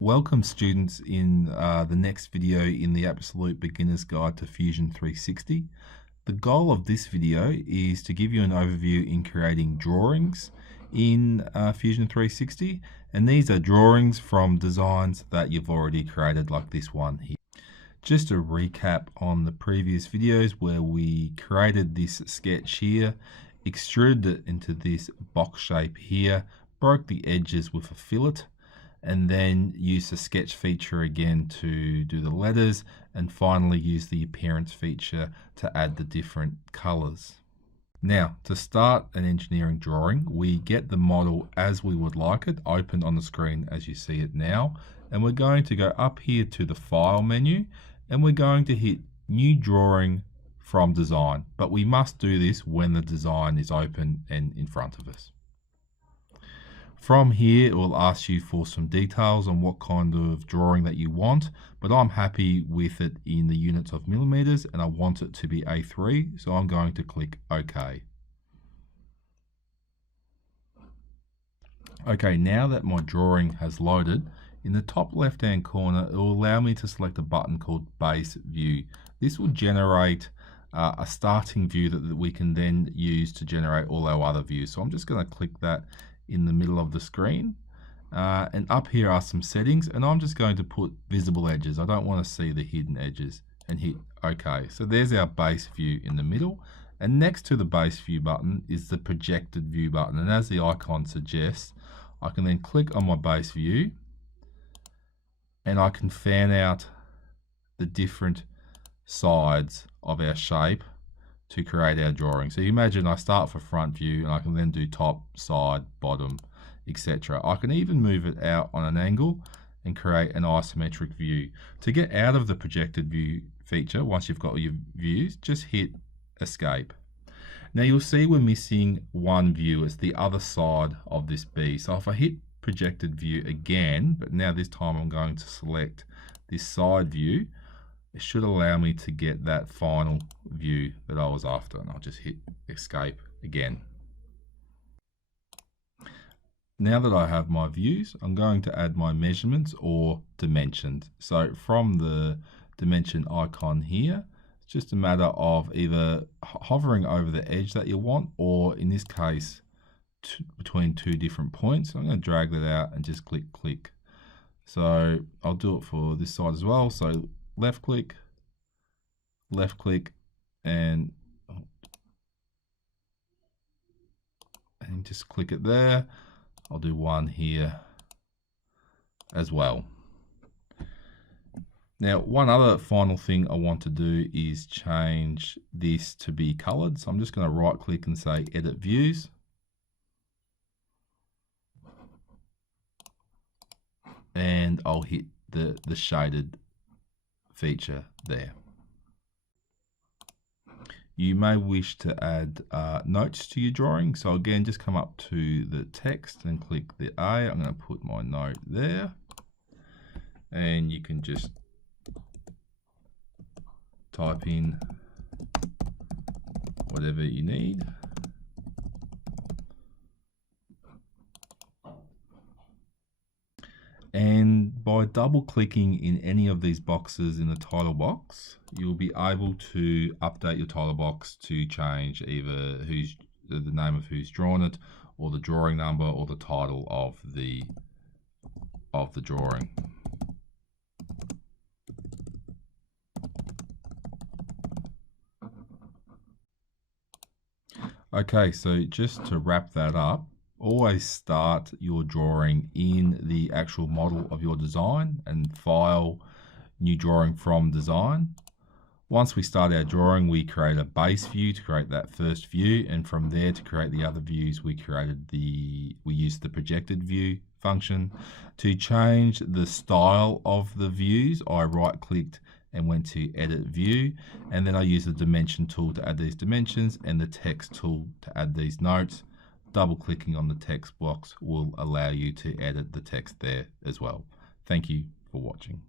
Welcome students in the next video in the Absolute Beginner's Guide to Fusion 360. The goal of this video is to give you an overview in creating drawings in Fusion 360, and these are drawings from designs that you've already created, like this one here. Just a recap on the previous videos where we created this sketch here, extruded it into this box shape here, broke the edges with a fillet, and then use the sketch feature again to do the letters, and finally use the appearance feature to add the different colors. Now, to start an engineering drawing, we get the model as we would like it, open on the screen as you see it now, and we're going to go up here to the File menu, and we're going to hit New Drawing from Design, but we must do this when the design is open and in front of us. From here, it will ask you for some details on what kind of drawing that you want, but I'm happy with it in the units of millimeters and I want it to be A3, so I'm going to click OK. Okay, now that my drawing has loaded, in the top left hand corner, it will allow me to select a button called Base View. This will generate a starting view that we can then use to generate all our other views. So I'm just going to click that in the middle of the screen, and up here are some settings, and I'm just going to put visible edges. I don't want to see the hidden edges, and hit OK. So there's our base view in the middle, and next to the base view button is the projected view button, and as the icon suggests, I can then click on my base view and I can fan out the different sides of our shape to create our drawing. So you imagine I start for front view and I can then do top, side, bottom, etc. I can even move it out on an angle and create an isometric view. To get out of the projected view feature, once you've got your views, just hit Escape. Now you'll see we're missing one view. It's the other side of this B. So if I hit projected view again, but now this time I'm going to select this side view, it should allow me to get that final view that I was after, and I'll just hit Escape again. Now that I have my views, I'm going to add my measurements or dimensions. So from the dimension icon here, it's just a matter of either hovering over the edge that you want, or in this case, between two different points. So I'm going to drag that out and just click. So I'll do it for this side as well. So left click, and just click it there. I'll do one here as well. Now, one other final thing I want to do is change this to be colored. So I'm just going to right click and say Edit Views. And I'll hit the shaded feature there. You may wish to add notes to your drawing. So again, just come up to the text and click the A. I'm going to put my note there, and you can just type in whatever you need. And by double clicking in any of these boxes in the title box, you'll be able to update your title box to change either the name of who's drawn it, or the drawing number, or the title of the drawing. Okay, so just to wrap that up, always start your drawing in the actual model of your design and File, New Drawing from Design. Once we start our drawing, we create a base view to create that first view, and from there to create the other views, we used the projected view function. To change the style of the views, I right clicked and went to Edit View, and then I used the Dimension tool to add these dimensions and the Text tool to add these notes. Double clicking on the text box will allow you to edit the text there as well. Thank you for watching.